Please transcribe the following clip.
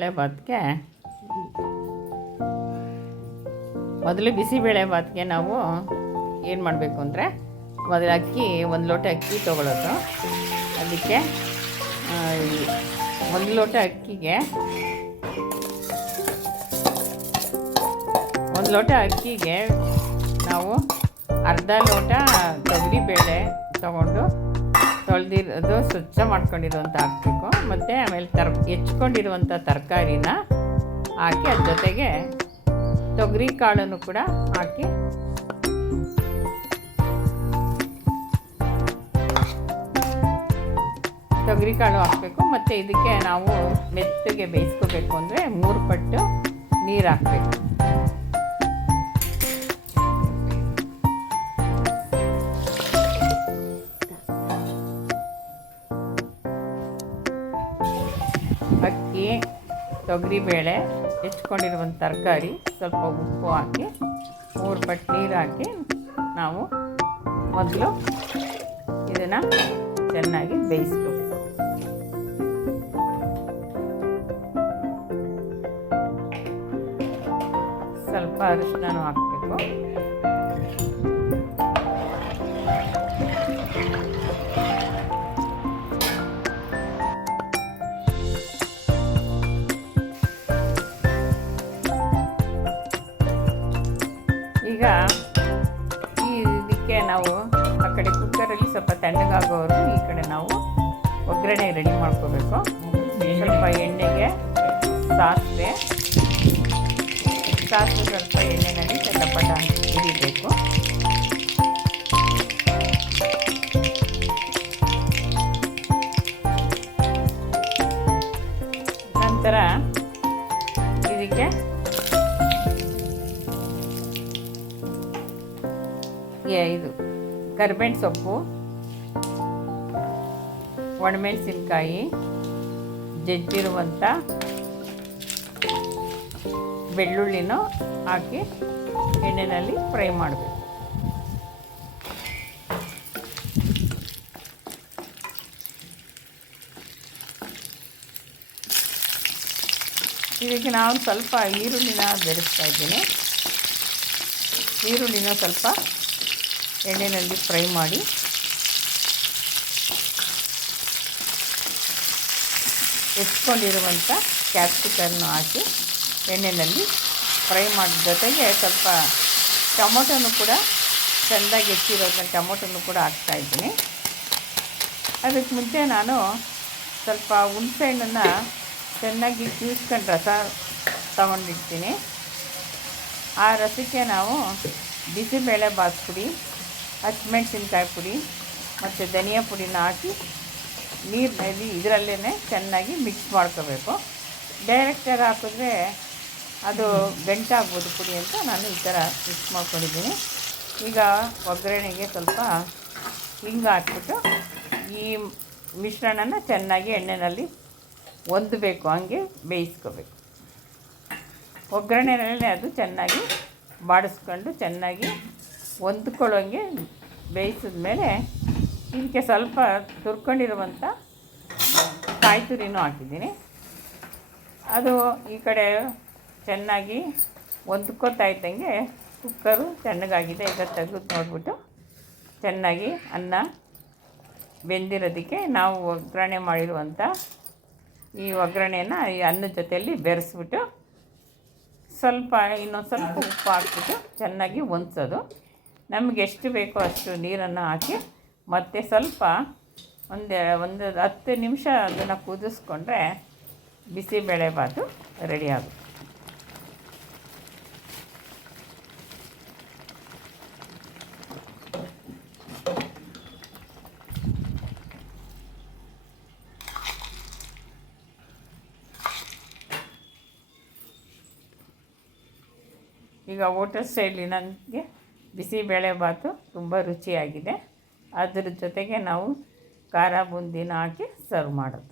ಬೇಳೆಭಾತ್ಗೆ ಮೊದಲು ಬಿಸಿಬೇಳೆಭಾತ್ಗೆ ನಾವು ಏನು ಮಾಡಬೇಕು ಅಂದರೆ ಮೊದಲು ಅಕ್ಕಿ ಒಂದು ಲೋಟ ಅಕ್ಕಿ ತೊಗೊಳ್ಳೋದು. ಅದಕ್ಕೆ ಒಂದು ಲೋಟ ಅಕ್ಕಿಗೆ ನಾವು ಅರ್ಧ ಲೋಟ ತೊಗರಿಬೇಳೆ ತೊಗೊಂಡು ತೊಳೆದಿರೋದು ಸ್ವಚ್ಛ ಮಾಡ್ಕೊಂಡಿರುವಂಥ ಹಾಕಬೇಕು. ಮತ್ತು ಆಮೇಲೆ ಹೆಚ್ಕೊಂಡಿರುವಂಥ ತರಕಾರಿನ ಹಾಕಿ ಅದ್ರ ಜೊತೆಗೆ ತೊಗರಿ ಕಾಳನ್ನು ಕೂಡ ಹಾಕಿ ತೊಗರಿ ಕಾಳು ಹಾಕಬೇಕು. ಮತ್ತು ಇದಕ್ಕೆ ನಾವು ಮೆತ್ತಗೆ ಬೇಯಿಸ್ಕೋಬೇಕು ಅಂದರೆ 3 ಪಟ್ಟು ನೀರು ಹಾಕಬೇಕು. ಅಕ್ಕಿ, ತೊಗರಿಬೇಳೆ, ಹೆಚ್ಕೊಂಡಿರುವಂಥ ತರಕಾರಿ, ಸ್ವಲ್ಪ ಉಪ್ಪು ಹಾಕಿ 3 ಪಟ್ಟು ನೀರು ಹಾಕಿ ನಾವು ಮೊದಲು ಇದನ್ನು ಚೆನ್ನಾಗಿ ಬೇಯಿಸ್ಕೋಬೇಕು. ಸ್ವಲ್ಪ ಅರಿಶಿನನೂ ಹಾಕಬೇಕು. ಈಗ ಇದಕ್ಕೆ ನಾವು ಆ ಕಡೆ ಕುಕ್ಕರಲ್ಲಿ ಸ್ವಲ್ಪ ತಣ್ಣಗಾಗೋರು ಈ ಕಡೆ ನಾವು ಒಗ್ಗರಣೆ ರೆಡಿ ಮಾಡ್ಕೋಬೇಕು. ಸ್ವಲ್ಪ ಎಣ್ಣೆಗೆ ಸಾಸಿವೆ ಸ್ವಲ್ಪ ಎಣ್ಣೆನಲ್ಲಿ ಚಟಪಟ ಹುರಿಬೇಕು. ನಂತರ ಇದಕ್ಕೆ ಇದು ಕರಿಬೇವಿನ ಸೊಪ್ಪು, ಒಣಮೆಣಸಿನ್ಕಾಯಿ, ಜಜ್ಜಿರುವಂಥ ಬೆಳ್ಳುಳ್ಳಿನೂ ಹಾಕಿ ಎಣ್ಣೆಯಲ್ಲಿ ಫ್ರೈ ಮಾಡಬೇಕು. ಇದಕ್ಕೆ ನಾನು ಸ್ವಲ್ಪ ಈರುಳ್ಳಿನ ಬೆರೆಸ್ತಾ ಇದ್ದೀನಿ. ಈರುಳ್ಳಿನ ಸ್ವಲ್ಪ ಎಣ್ಣೆಯಲ್ಲಿ ಫ್ರೈ ಮಾಡಿ ಹೆಚ್ಕೊಂಡಿರುವಂಥ ಕ್ಯಾಪ್ಸಿಕನ್ನು ಹಾಕಿ ಎಣ್ಣೆಯಲ್ಲಿ ಫ್ರೈ ಮಾಡಿದ ಜೊತೆಗೆ ಸ್ವಲ್ಪ ಟೊಮೊಟೊನು ಕೂಡ ಚೆಂದಾಗಿ ಹೆಚ್ಚಿರೋದನ್ನ ಟೊಮೊಟೊನು ಕೂಡ ಹಾಕ್ತಾಯಿದ್ದೀನಿ. ಅದಕ್ಕೆ ಮುಂಚೆ ನಾನು ಸ್ವಲ್ಪ ಹುಣಸೆಹಣ್ಣನ್ನು ಚೆನ್ನಾಗಿ ಕಿವುಚ್ಕೊಂಡು ರಸ ತಗೊಂಡಿರ್ತೀನಿ. ಆ ರಸಕ್ಕೆ ನಾವು ಬಿಸಿಬೇಳೆಭಾತ್ ಪುಡಿ, ಹಸಿಮೆಣಸಿನ್ಕಾಯಿ ಪುಡಿ ಮತ್ತು ಧನಿಯಾ ಪುಡಿನ ಹಾಕಿ ನೀರಿನಲ್ಲಿ ಇದರಲ್ಲೇ ಚೆನ್ನಾಗಿ ಮಿಕ್ಸ್ ಮಾಡ್ಕೋಬೇಕು. ಡೈರೆಕ್ಟಾಗಿ ಹಾಕಿದ್ರೆ ಅದು ಗಂಟಾಗ್ಬೋದು ಪುಡಿ ಅಂತ ನಾನು ಈ ಥರ ಮಿಕ್ಸ್ ಮಾಡ್ಕೊಂಡಿದ್ದೀನಿ. ಈಗ ಒಗ್ಗರಣೆಗೆ ಸ್ವಲ್ಪ ಹಿಂಗೆ ಹಾಕ್ಬಿಟ್ಟು ಈ ಮಿಶ್ರಣನ ಚೆನ್ನಾಗಿ ಎಣ್ಣೆಯಲ್ಲಿ ಹೊಂದಬೇಕು, ಹಂಗೆ ಬೇಯಿಸ್ಕೋಬೇಕು. ಒಗ್ಗರಣೆಯಲ್ಲೇ ಅದು ಚೆನ್ನಾಗಿ ಬಾಡಿಸ್ಕೊಂಡು ಚೆನ್ನಾಗಿ ಹೊಂದ್ಕೊಳ್ಳೋಂಗೆ ಬೇಯಿಸಿದ್ಮೇಲೆ ಇದಕ್ಕೆ ಸ್ವಲ್ಪ ತುರ್ಕೊಂಡಿರುವಂಥ ಕಾಯಿ ತುರಿನೂ ಹಾಕಿದ್ದೀನಿ. ಅದು ಈ ಕಡೆ ಚೆನ್ನಾಗಿ ಹೊಂದ್ಕೋತಾ ಇದ್ದಂಗೆ ಕುಕ್ಕರು ತಣ್ಣಗಾಗಿದೆ. ಈಗ ತೆಗೆದು ನೋಡಿಬಿಟ್ಟು ಚೆನ್ನಾಗಿ ಅನ್ನ ಬೆಂದಿರೋದಕ್ಕೆ ನಾವು ಒಗ್ಗರಣೆ ಮಾಡಿರುವಂಥ ಈ ಒಗ್ಗರಣೆನ ಈ ಅನ್ನದ ಜೊತೆಯಲ್ಲಿ ಬೆರೆಸ್ಬಿಟ್ಟು ಸ್ವಲ್ಪ ಇನ್ನೊಂದು ಸ್ವಲ್ಪ ಉಪ್ಪು ಹಾಕ್ಬಿಟ್ಟು ಚೆನ್ನಾಗಿ ಹೊಂದ್ಸೋದು. ನಮಗೆ ಎಷ್ಟು ಬೇಕೋ ಅಷ್ಟು ನೀರನ್ನು ಹಾಕಿ ಮತ್ತು ಸ್ವಲ್ಪ ಒಂದು 10 ನಿಮಿಷ ಅದನ್ನು ಕುದಿಸ್ಕೊಂಡ್ರೆ ಬಿಸಿಬೇಳೆಭಾತು ರೆಡಿ ಆಗುತ್ತೆ. ಈಗ ಹೋಟೆಲ್ ಸ್ಟೈಲಿ ನನಗೆ ಬಿಸಿಬೇಳೆಭಾತು ತುಂಬ ರುಚಿಯಾಗಿದೆ. ಅದರ ಜೊತೆಗೆ ನಾವು ಖಾರ ಬೂಂದಿನ ಹಾಕಿ ಸರ್ವ್ ಮಾಡೋದು.